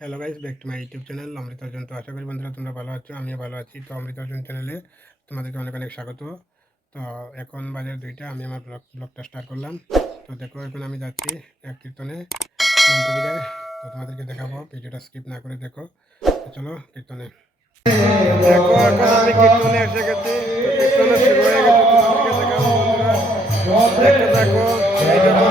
Hello guys, back to my YouTube channel Amrit Arjan. তো আশা করি বন্ধুরা তোমরা ভালো আছো, আমিও ভালো আছি। তো অমৃত অর্জন চ্যানেলে তোমাদেরকে অনেক অনেক স্বাগত। তো এখন বাজে 2টা, আমি আমার ব্লগটা স্টার্ট করলাম। তো দেখো, এখন আমি যাচ্ছি এক কীর্তনে মন্ত্রবিদায়। তো তোমাদেরকে দেখাবো, ভিডিওটা স্কিপ না করে দেখো। তো চলো কীর্তনে। দেখো, এখন আমি কীর্তনে এসে গেছি। তো কীর্তনে শুরু হয়ে গেছে, তোমাদেরকে দেখাবো বন্ধুরা। দেখতে থাকো, এই দেখো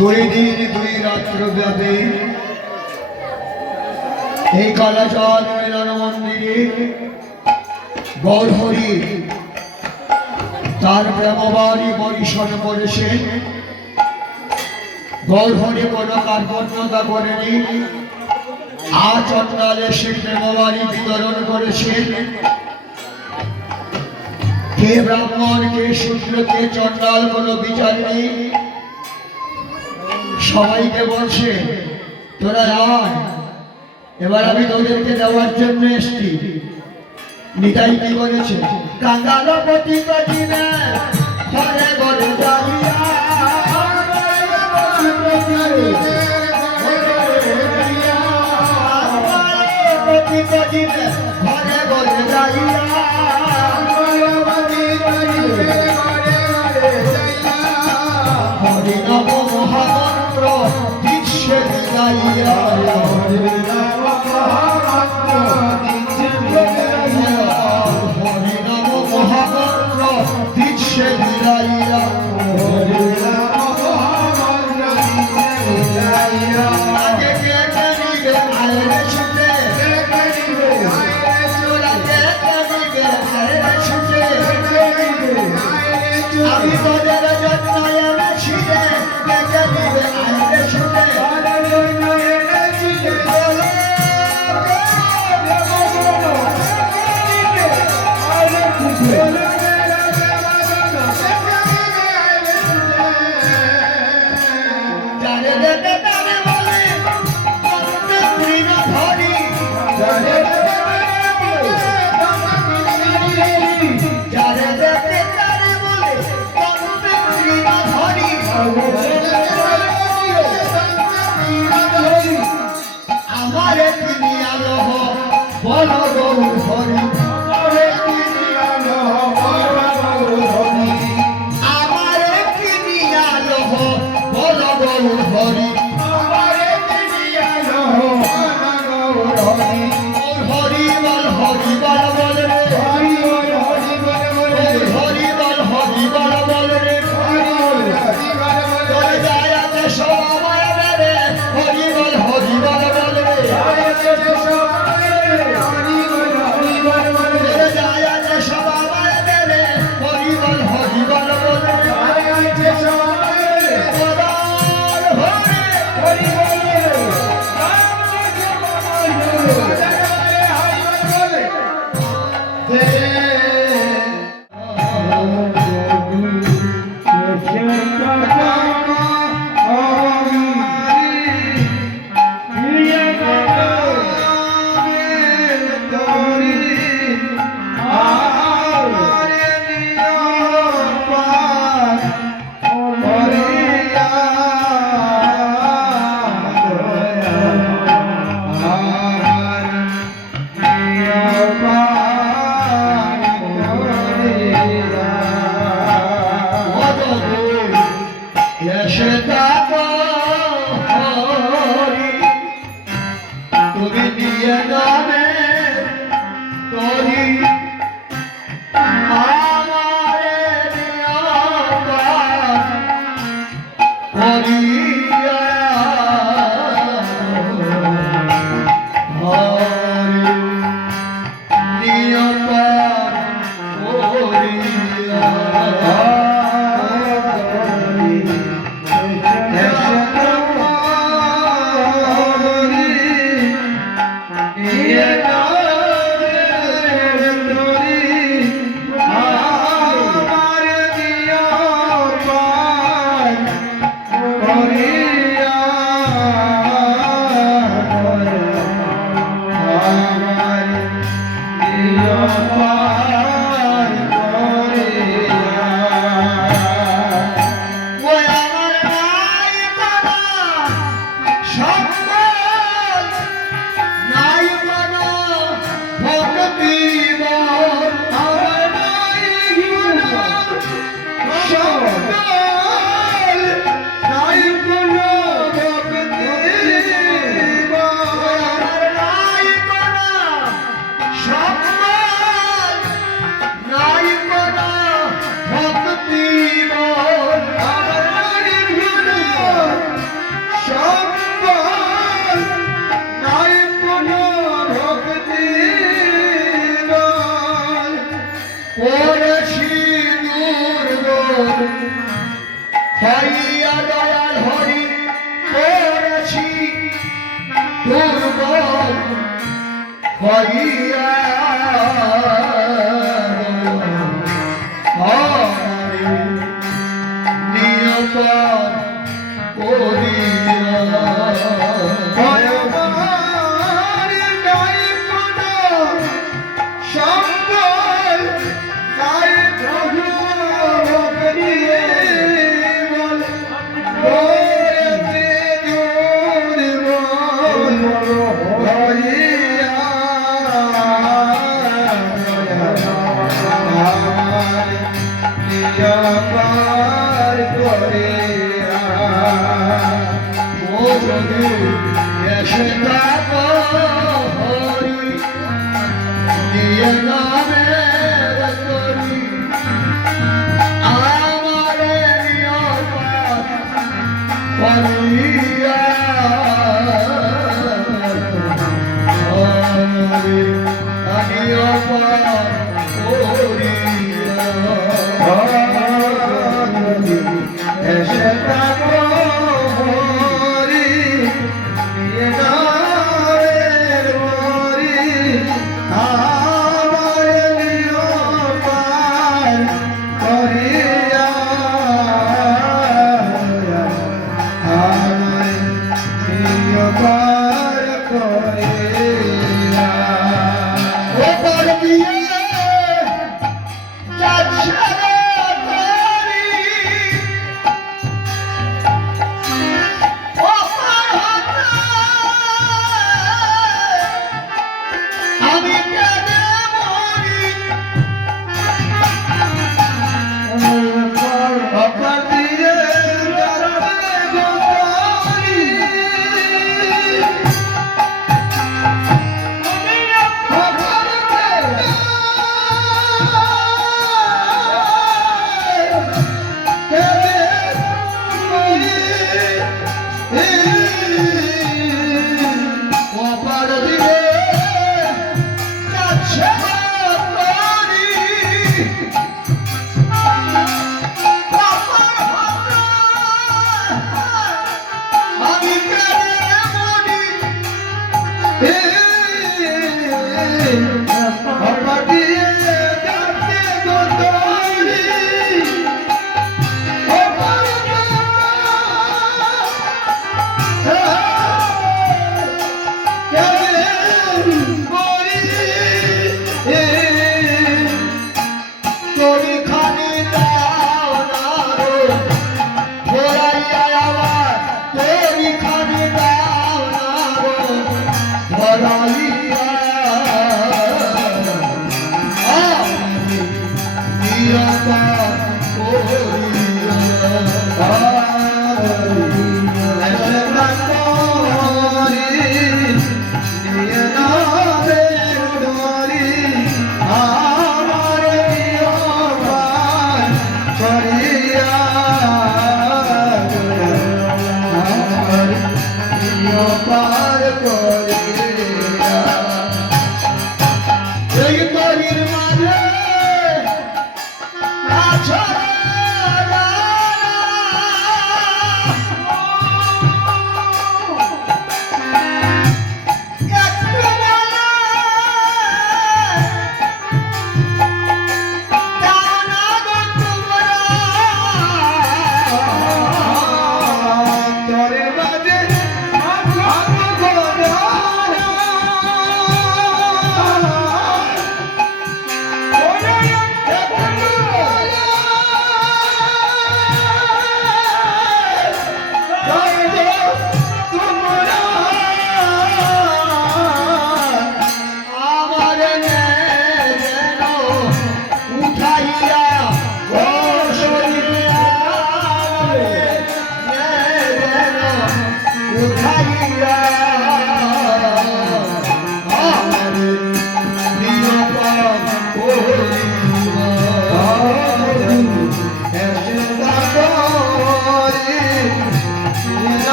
দুই দিন দুই রাত্র ব্যাপী এই কালাচাঁদ মিলন মন্দিরে গৌরহরি তার প্রেমবাড়ি পরিশোধ করেছে। গৌরহরি কোনো কার্পণ্যতা করেনি, চন্দ্রালে সে প্রেমবাড়ি বিতরণ করেছে। কে ব্রাহ্মণ, কে শূদ্র, কে চন্দ্রাল কোনো বিচার নেই। সবাইকে বলছে তোরা আয়, এবার আমি তোদেরকে দেওয়ার জন্য এসছি। নিতাই কি বলেছে? কাঙ্গালপতি কদিনে ঘরে ঘরে যাইয়া, ঘরে ঘরে যাইয়া হরি নম মহামন্ত্র দিচ্ছে গাইয়া, হরি নম মহামন্ত্র দিচ্ছে গাইয়া, আগে কে নিবে আয়রে ছুটে, আমি তোদের জন্য এনেছি রে, কে নিবে আয়রে ছুটে, আমারে তিনি আলো বল গৌর হরি, আমারে তিনি আলো বল গৌর হরি, আমারে তিনি আলো বল গৌর হরি, আমারে তিনি আলো বল গৌর হরি, গৌর হরি হইয়া দয়াল হরি করেছি দুর্বল হইয়া হরি নিয়পদ করিয়া ভয়বার নাই কোনো সম্বল নাই প্রভু ভক্তিয়ে বল ওরে দুর্বল হইয়া নিয়পার করিয়া ও যদি এসে থাক হরি দিয়ে নামে করি আমারে নিয়পার করিয়া হরি নিয়পার করিয়া এসে থাক হরি দিয়ে নামে করি আমারে নিয়পার করিয়া আমারে নিয়পার করিয়া ওপর দিয়ে যাচ্ছে রে তারি ওপর হতে আমি কেঁদে মরি ওপর দিয়ে যাচ্ছে গো তারি আমি তোরি খানি দাও না গো ঘোরাইয়া আমার তোরি খানি দাও না গো ঘোরাইয়া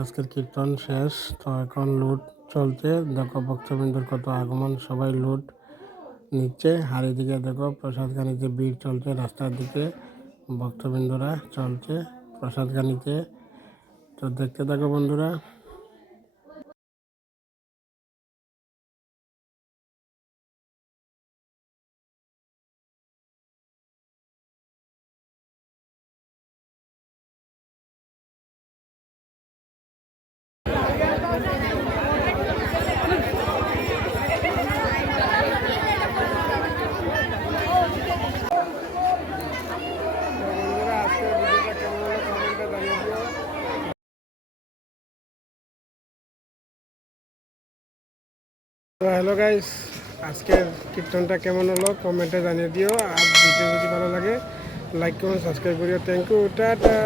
আজকের কীর্তন শেষ, তো এখন লুট চলছে। দেখো ভক্তবৃন্দর কত আগমন, সবাই লুট নিচ্ছে। আর এদিকে দেখো প্রসাদ গানিতে ভিড় চলছে, রাস্তার দিকে ভক্তবৃন্দরা চলছে প্রসাদ গানিতে। তো দেখতে থাকো বন্ধুরা। তো হ্যালো গাইস, আজকের কীর্তনটা কেমন হলো কমেন্টে জানিয়ে দিও। আর ভিডিও যদি ভালো লাগে লাইক কমেন্ট সাবস্ক্রাইব করিও। Thank you, tata.